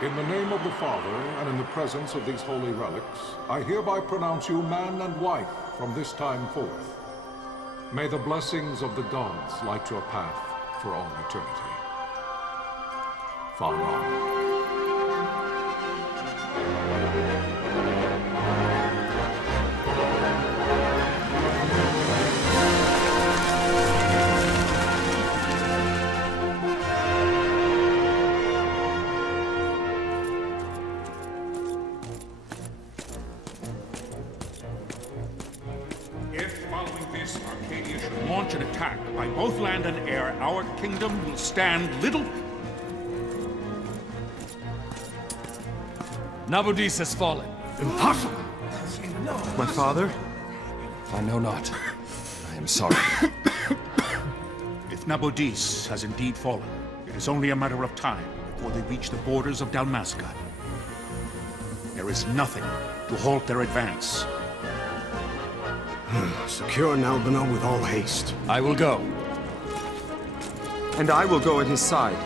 In the name of the Father, and in the presence of these holy relics, I hereby pronounce you man and wife from this time forth. May the blessings of the gods light your path for all eternity. Far on. Launch an attack by both land and air, our kingdom will stand little... Nabudis has fallen. Impossible! My father? I know not. I am sorry. If Nabudis has indeed fallen, it is only a matter of time before they reach the borders of Dalmasca. There is nothing to halt their advance. Secure Nalbina with all haste. I will go. And I will go at his side.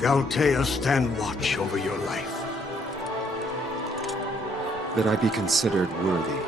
Galtea, stand watch over your life. That I be considered worthy.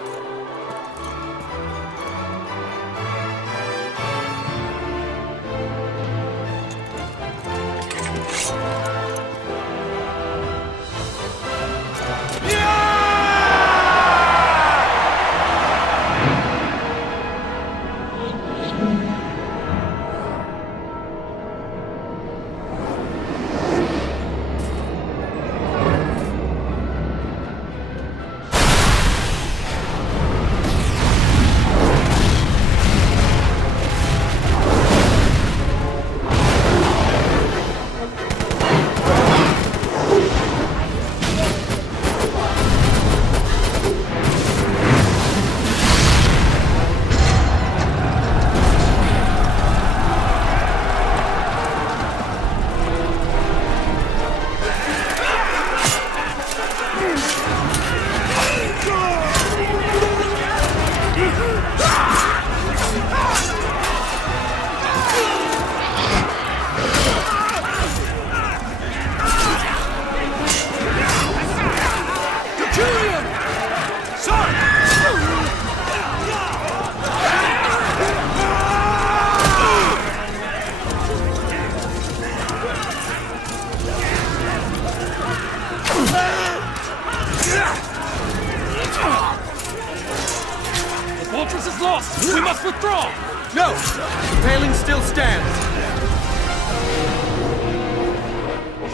We must withdraw! No! The paling still stands!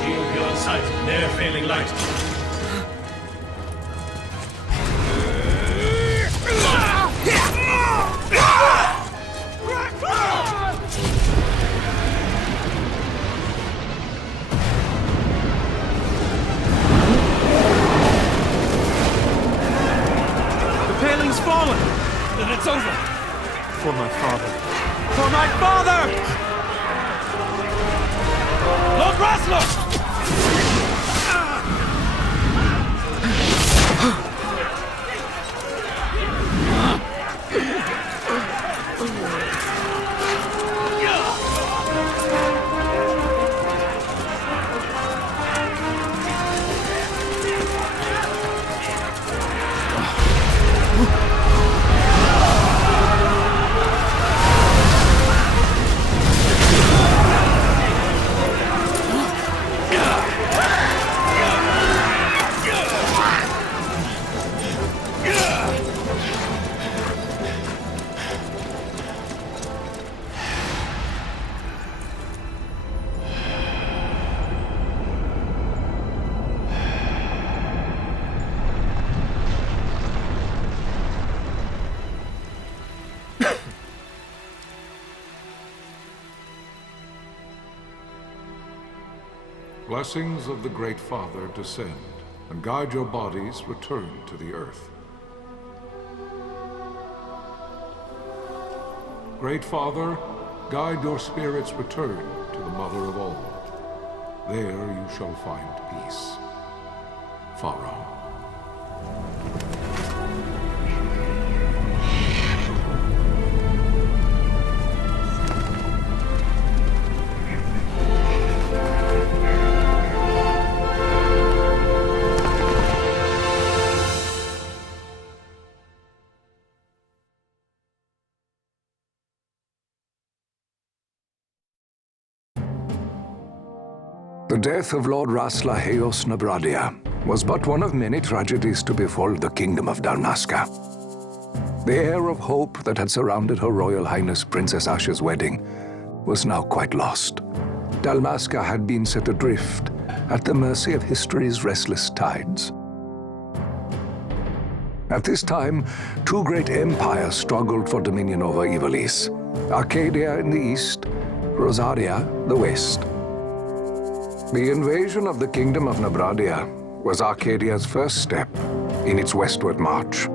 Shield beyond sight. Their failing light. The paling's fallen! Then it's over! For my father. For my father! Lord Raslo! blessings of the Great Father descend, and guide your bodies return to the earth. Great Father, guide your spirits return to the Mother of all. There you shall find peace. Pharaoh. The death of Lord Rasla Heos Nabradia was but one of many tragedies to befall the Kingdom of Dalmasca. The air of hope that had surrounded Her Royal Highness Princess Asha's wedding was now quite lost. Dalmasca had been set adrift at the mercy of history's restless tides. At this time, two great empires struggled for dominion over Ivalice: Arcadia in the east, Rosaria the west. The invasion of the Kingdom of Nabradia was Arcadia's first step in its westward march.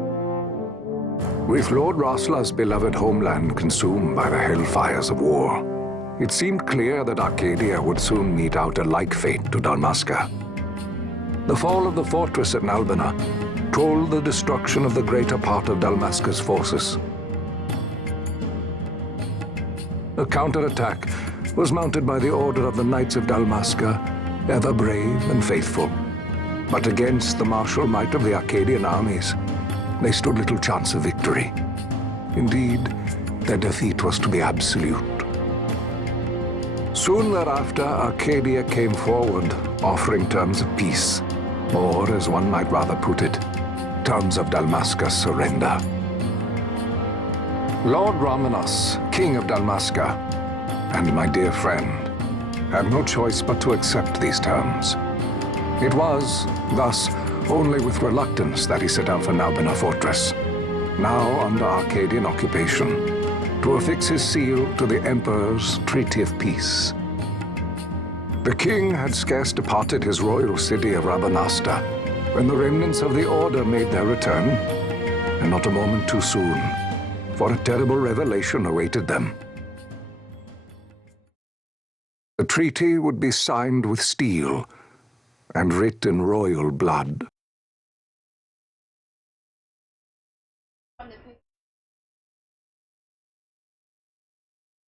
With Lord Rasla's beloved homeland consumed by the hellfires of war, it seemed clear that Arcadia would soon mete out a like fate to Dalmasca. The fall of the fortress at Nalbina told the destruction of the greater part of Dalmasca's forces. A counterattack was mounted by the order of the Knights of Dalmasca, ever brave and faithful. But against the martial might of the Arcadian armies, they stood little chance of victory. Indeed, their defeat was to be absolute. Soon thereafter, Arcadia came forward, offering terms of peace, or, as one might rather put it, terms of Dalmasca's surrender. Lord Ramenas, King of Dalmasca, and my dear friend, had no choice but to accept these terms. It was, thus, only with reluctance that he set out for Nalbina Fortress, now under Arcadian occupation, to affix his seal to the Emperor's Treaty of Peace. The king had scarce departed his royal city of Rabanasta when the remnants of the Order made their return, and not a moment too soon, for a terrible revelation awaited them. The treaty would be signed with steel and writ in royal blood.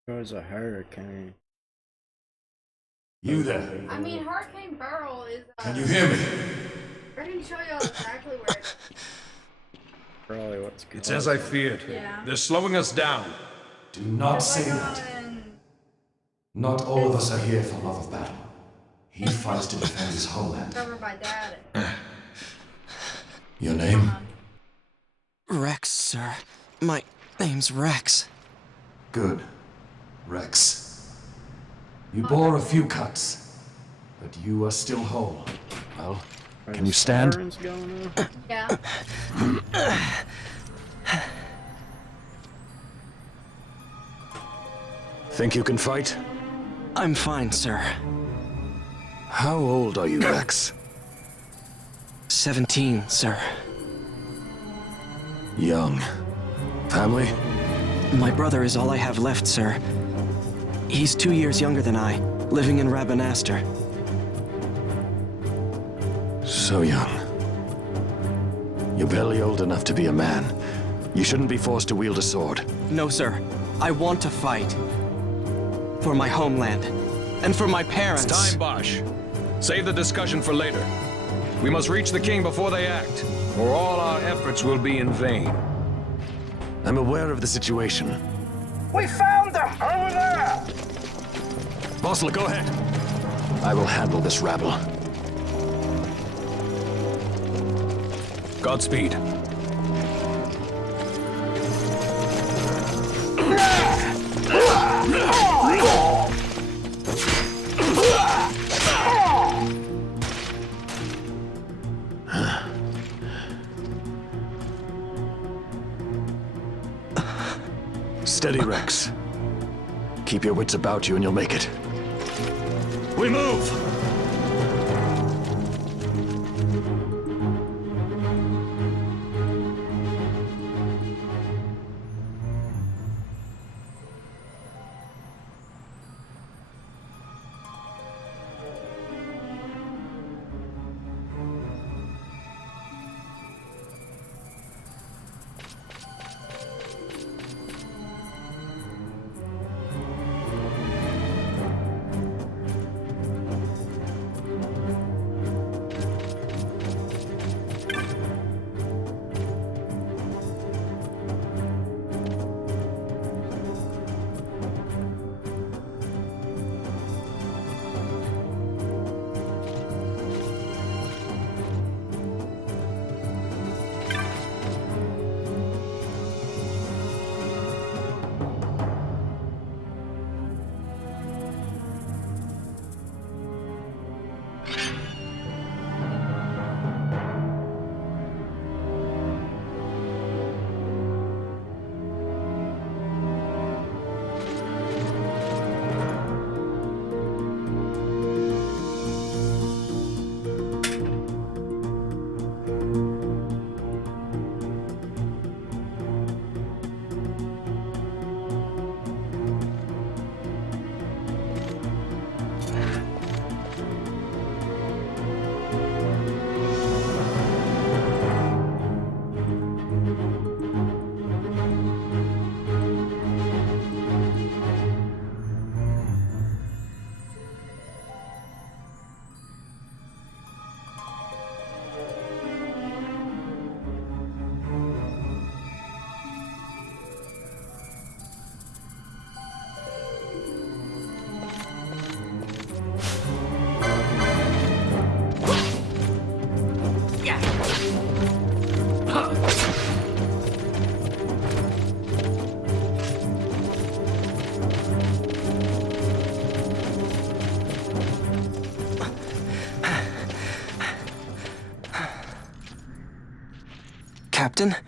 There's a hurricane. You there? I mean, Hurricane Barrel is. Can you hear me? I didn't show you exactly where. Probably what's good. It's as I feared. Yeah. They're slowing us down. Do not say that. Not all of us are here for love of battle. He fights to defend his homeland. Covered by Dad. Your name? Rex, sir. My name's Rex. Good. Rex. You bore a few cuts, but you are still whole. Well, can you stand? Sirens going on? Yeah. Think you can fight? I'm fine, sir. How old are you, Rex? 17, sir. Young. Family? My brother is all I have left, sir. He's 2 years younger than I, living in Rabanastre. So young. You're barely old enough to be a man. You shouldn't be forced to wield a sword. No, sir. I want to fight. For my homeland. And for my parents. It's time, Bosch. Save the discussion for later. We must reach the king before they act, or all our efforts will be in vain. I'm aware of the situation. We found them! Over there! Bossler, go ahead. I will handle this rabble. Godspeed. Steady, Rex. Keep your wits about you and you'll make it. We move! Captain?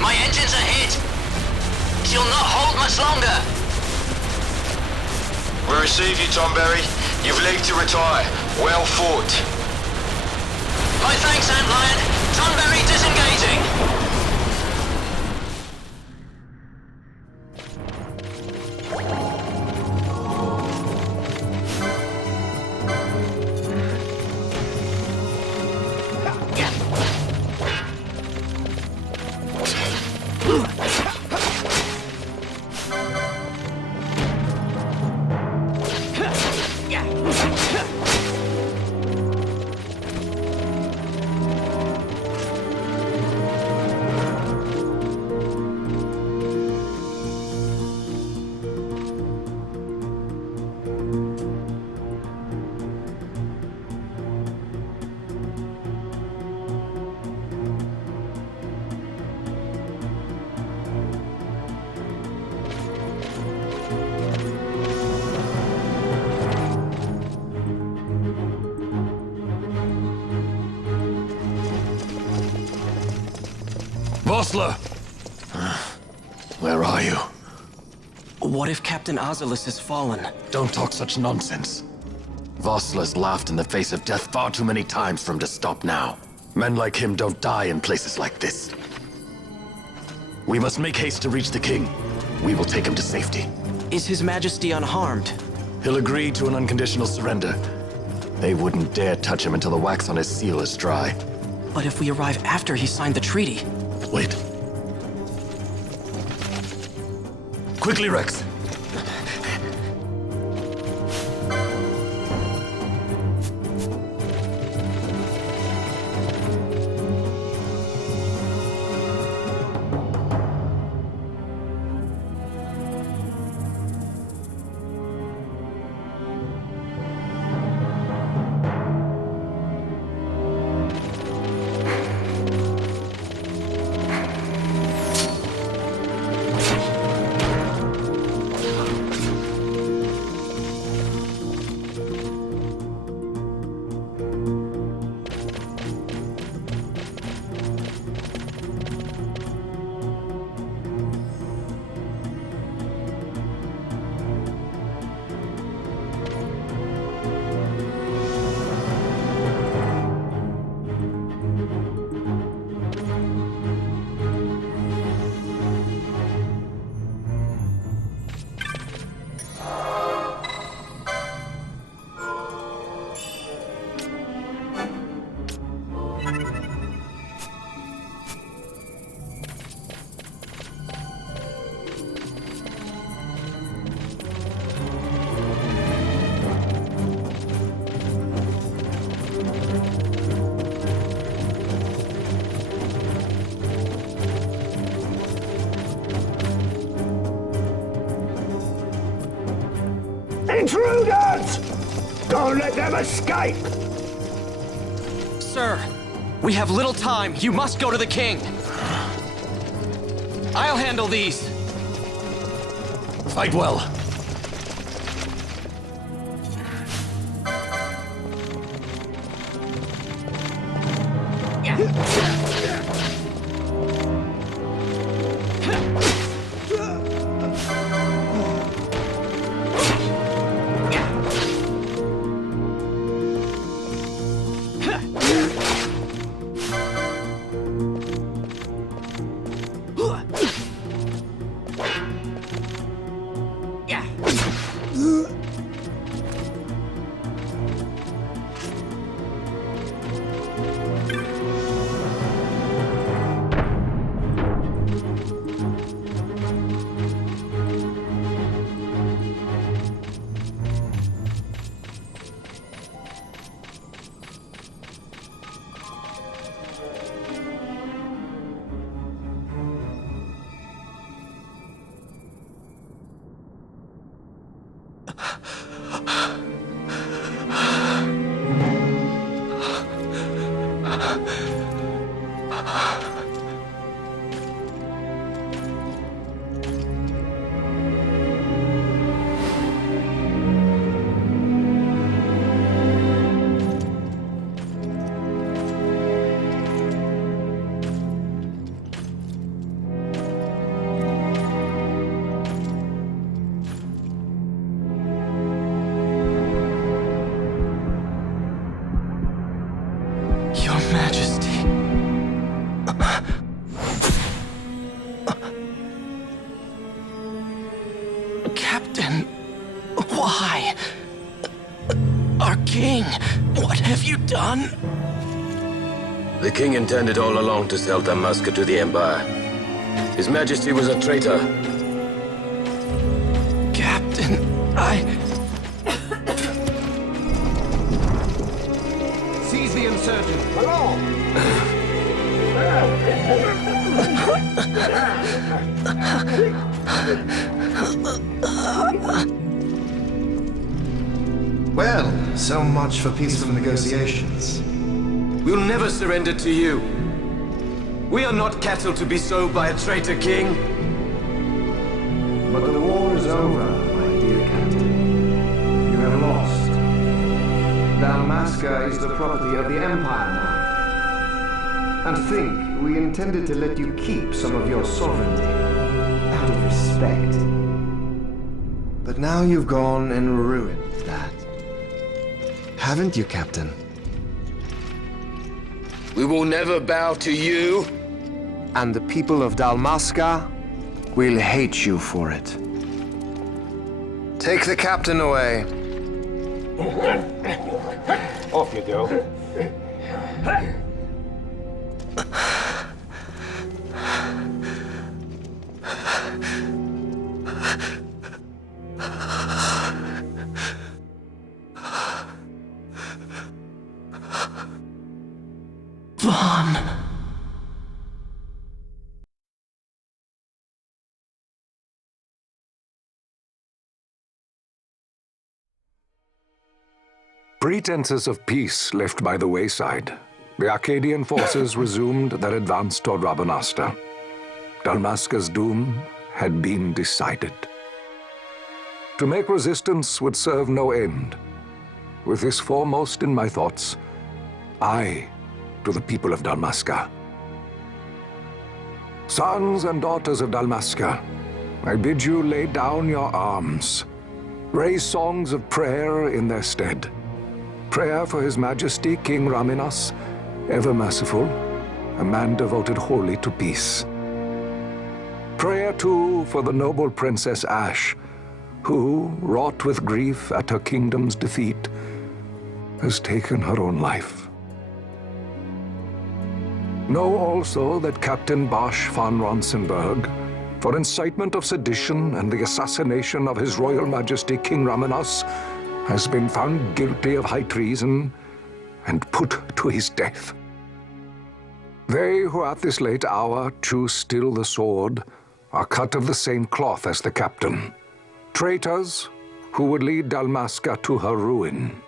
My engines are hit. She'll not hold much longer. We receive you, Tomberry. You've leave to retire. Well fought. My thanks, Antlion. Tonberry disengaging. Vossler! Where are you? What if Captain Azulis has fallen? Don't talk such nonsense. Vossler's laughed in the face of death far too many times for him to stop now. Men like him don't die in places like this. We must make haste to reach the king. We will take him to safety. Is His Majesty unharmed? He'll agree to an unconditional surrender. They wouldn't dare touch him until the wax on his seal is dry. But if we arrive after he signed the treaty... Wait. Quickly, Rex. Intruders! Don't let them escape! Sir, We have little time. You must go to the king. I'll handle these. Fight well. The king intended all along to sell Dalmasca to the Empire. His Majesty was a traitor. Captain, Seize the insurgent. Hello! Well, so much for peaceful negotiations. We'll never surrender to you. We are not cattle to be sold by a traitor king. But the war is over, my dear Captain. You have lost. Dalmasca is the property of the Empire now. And think, we intended to let you keep some of your sovereignty, out of respect. But now you've gone and ruined that. Haven't you, Captain? We will never bow to you. And the people of Dalmasca will hate you for it. Take the captain away. Off you go. Pretenses of peace left by the wayside, the Arcadian forces resumed their advance toward Rabanasta. Dalmasca's doom had been decided. To make resistance would serve no end. With this foremost in my thoughts, I to the people of Dalmasca. Sons and daughters of Dalmasca, I bid you lay down your arms. Raise songs of prayer in their stead. Prayer for His Majesty King Raminas, ever merciful, a man devoted wholly to peace. Prayer, too, for the noble Princess Ash, who, wrought with grief at her kingdom's defeat, has taken her own life. Know also that Captain Bosch von Ronsenberg, for incitement of sedition and the assassination of His Royal Majesty King Raminas, has been found guilty of high treason and put to his death. They who at this late hour choose still the sword are cut of the same cloth as the captain, traitors who would lead Dalmasca to her ruin.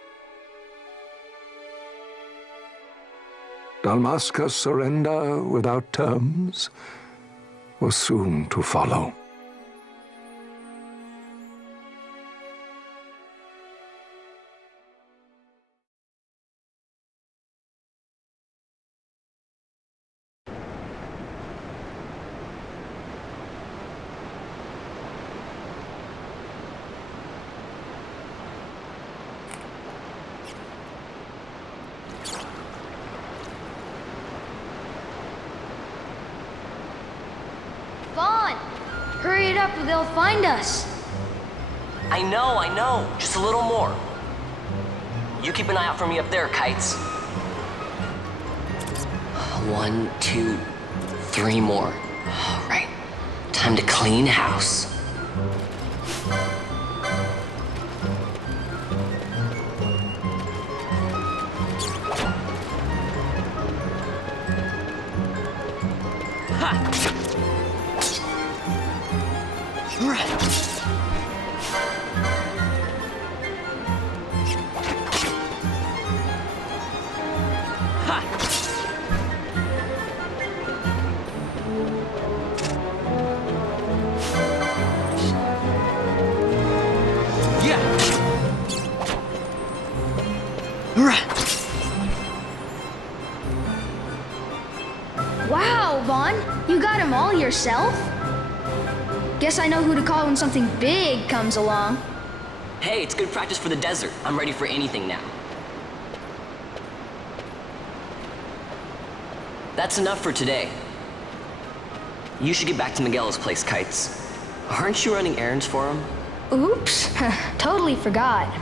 Dalmasca's surrender without terms was soon to follow. Vaughn! Hurry it up or they'll find us. I know. Just a little more. You keep an eye out for me up there, Kites. 1, 2, 3 more. All right. Time to clean house. Wow, Vaughn, you got him all yourself? Guess I know who to call when something big comes along. Hey, it's good practice for the desert. I'm ready for anything now. That's enough for today. You should get back to Miguel's place, Kites. Aren't you running errands for him? Oops, totally forgot.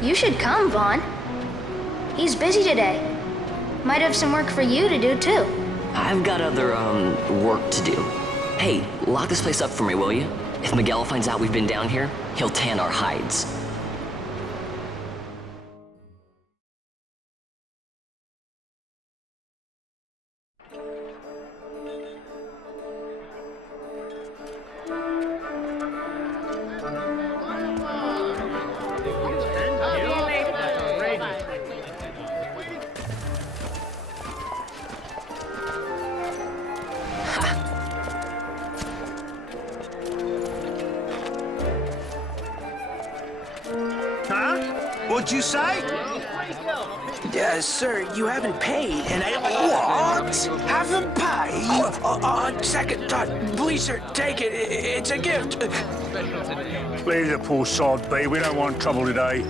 You should come, Vaughn. He's busy today. Might have some work for you to do, too. I've got other, work to do. Hey, lock this place up for me, will you? If Miguel finds out we've been down here, he'll tan our hides. What'd you say? Sir, you haven't paid, and I... What? Haven't paid? On second thought, please, sir, take it. It's a gift. Leave the poor sod be. We don't want trouble today.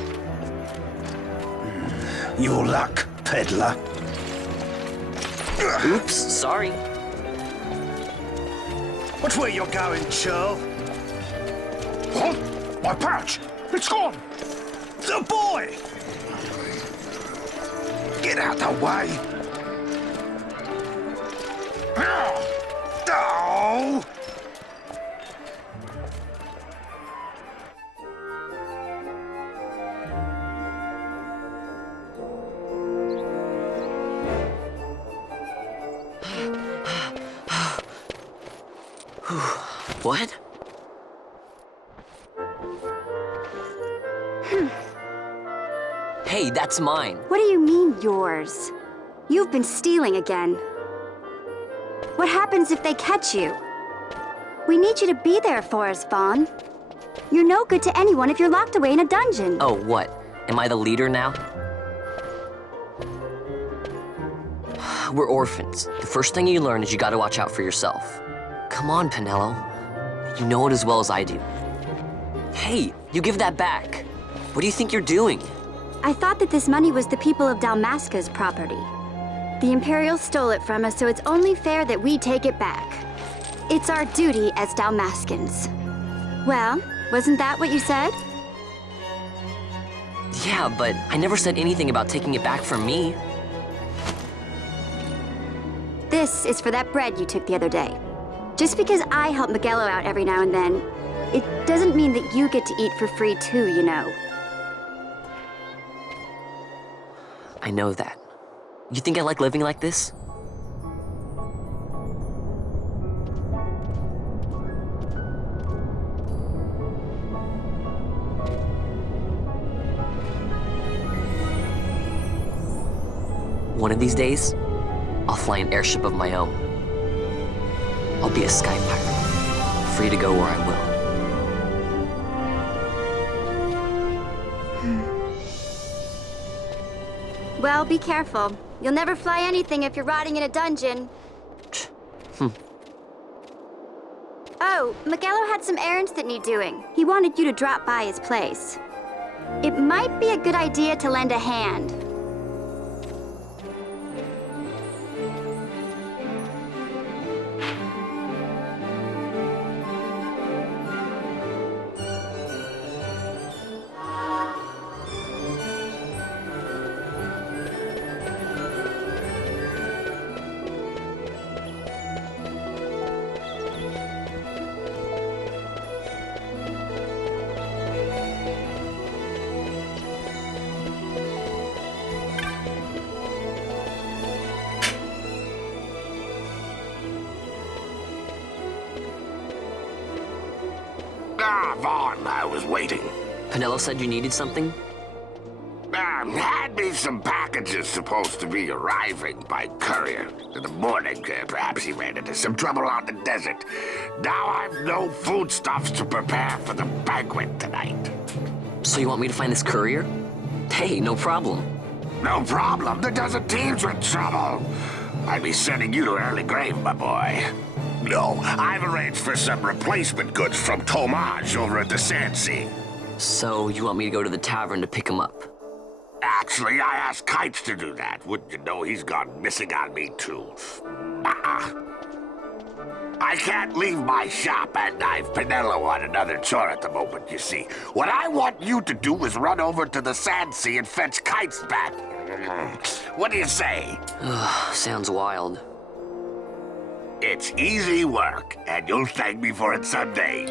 Your luck, peddler. Oops, sorry. What's where you're going, Churl? What? My pouch! It's gone! The boy! Get out the way! Oh! What? Hey, that's mine. What do you mean, yours? You've been stealing again. What happens if they catch you? We need you to be there for us, Vaughn. You're no good to anyone if you're locked away in a dungeon. Oh, what? Am I the leader now? We're orphans. The first thing you learn is you gotta watch out for yourself. Come on, Pinello. You know it as well as I do. Hey, you give that back. What do you think you're doing? I thought that this money was the people of Dalmasca's property. The Imperials stole it from us, so it's only fair that we take it back. It's our duty as Dalmascans. Well, wasn't that what you said? Yeah, but I never said anything about taking it back from me. This is for that bread you took the other day. Just because I help Miguelo out every now and then, it doesn't mean that you get to eat for free too, you know. I know that. You think I like living like this? One of these days, I'll fly an airship of my own. I'll be a sky pirate, free to go where I will. Well, be careful. You'll never fly anything if you're rotting in a dungeon. Oh, Miguelo had some errands that need doing. He wanted you to drop by his place. It might be a good idea to lend a hand. Vaughn, I was waiting. Penelo said you needed something? Had me some packages supposed to be arriving by courier. In the morning, perhaps he ran into some trouble on the desert. Now I've no foodstuffs to prepare for the banquet tonight. So you want me to find this courier? Hey, no problem. No problem. The desert team's in trouble. I'd be sending you to an early grave, my boy. No, I've arranged for some replacement goods from Tomage over at the Sandsea. So you want me to go to the tavern to pick him up? Actually, I asked Kites to do that. Wouldn't you know he's gone missing on me, too. I can't leave my shop, and I've Penelo on another chore at the moment, you see. What I want you to do is run over to the Sandsea and fetch Kites back. What do you say? Sounds wild. It's easy work, and you'll thank me for it someday.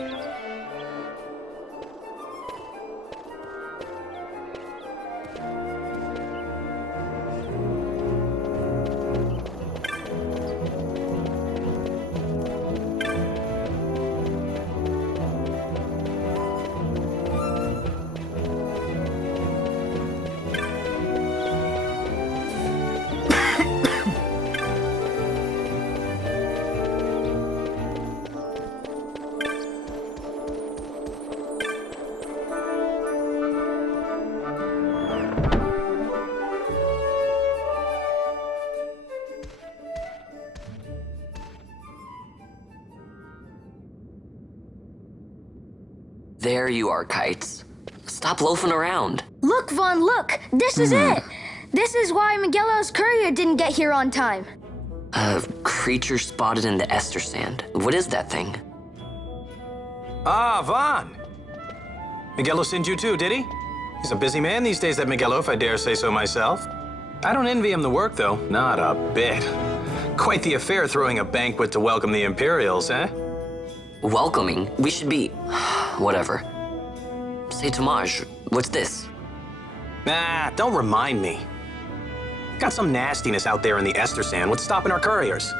There you are, Kites. Stop loafing around. Look, Vaughn, look! This is it! This is why Miguelo's courier didn't get here on time. A creature spotted in the Ester Sand. What is that thing? Ah, Vaughn! Miguelo sent you too, did he? He's a busy man these days, that Miguelo, if I dare say so myself. I don't envy him the work, though. Not a bit. Quite the affair throwing a banquet to welcome the Imperials, eh? Welcoming? We should be... whatever. Say, Tomage, what's this? Nah, don't remind me. Got some nastiness out there in the Ester Sand. What's stopping our couriers?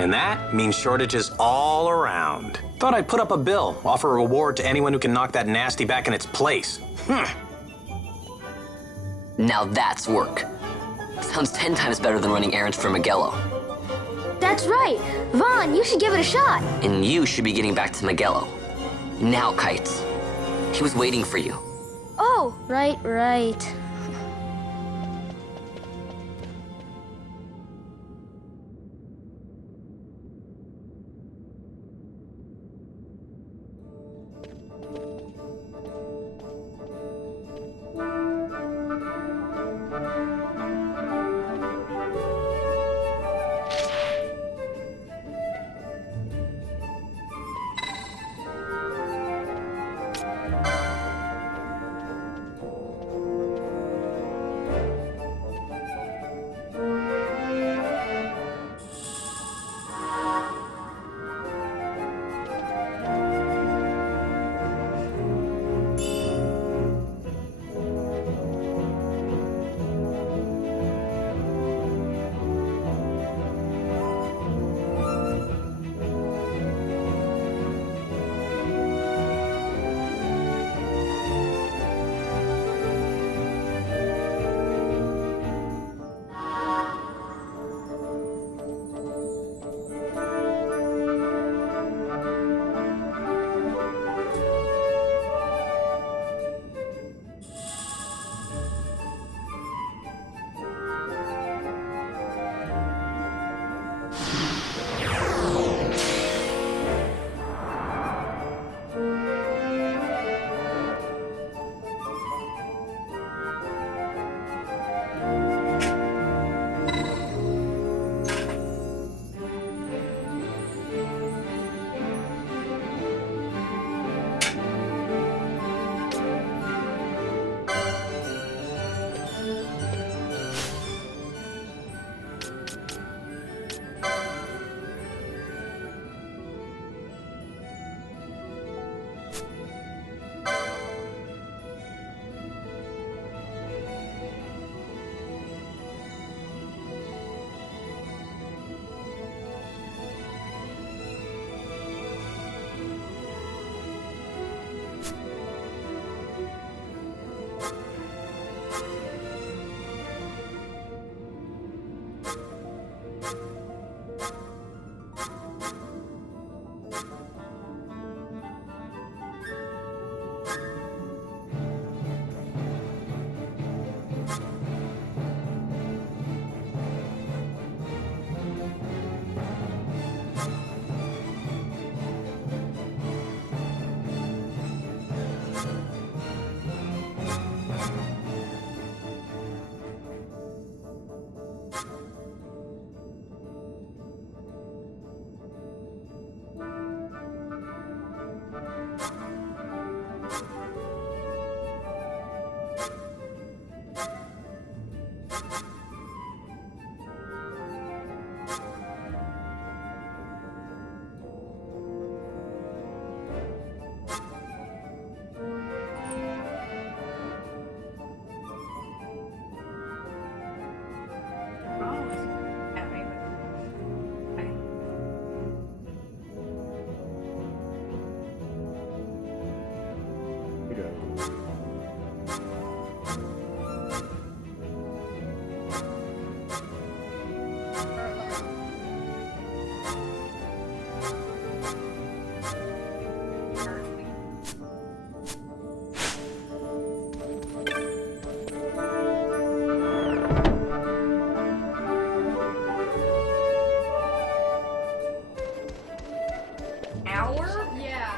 And that means shortages all around. Thought I'd put up a bill, offer a reward to anyone who can knock that nasty back in its place. Now that's work. Sounds 10 times better than running errands for Miguelo. That's right! Vaughn, you should give it a shot! And you should be getting back to Miguelo. Now, Kites. He was waiting for you. Oh, right. hour? Yeah.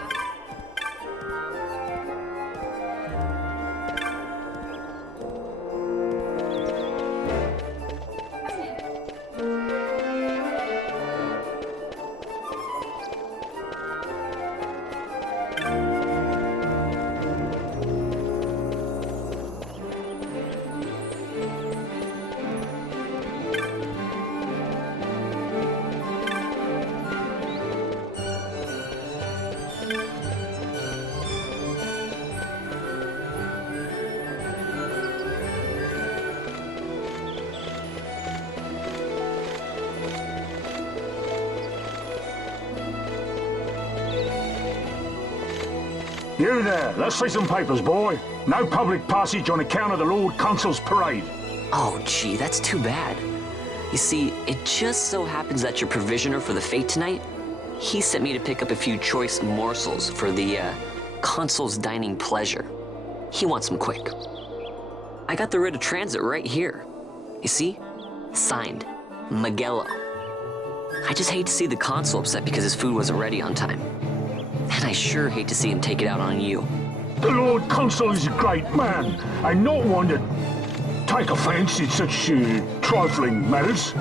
You there, let's see some papers, boy. No public passage on account of the Lord Consul's parade. Oh, gee, that's too bad. You see, it just so happens that your provisioner for the fete tonight, he sent me to pick up a few choice morsels for the, Consul's dining pleasure. He wants them quick. I got the writ of transit right here. You see? Signed, Magello. I just hate to see the Consul upset because his food wasn't ready on time. And I sure hate to see him take it out on you. The Lord Consul is a great man, and not one to take offense in such trifling matters.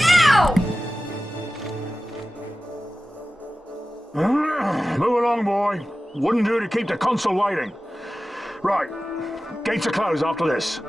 Ow! Move along, boy. Wouldn't do to keep the Consul waiting. Right, gates are closed after this.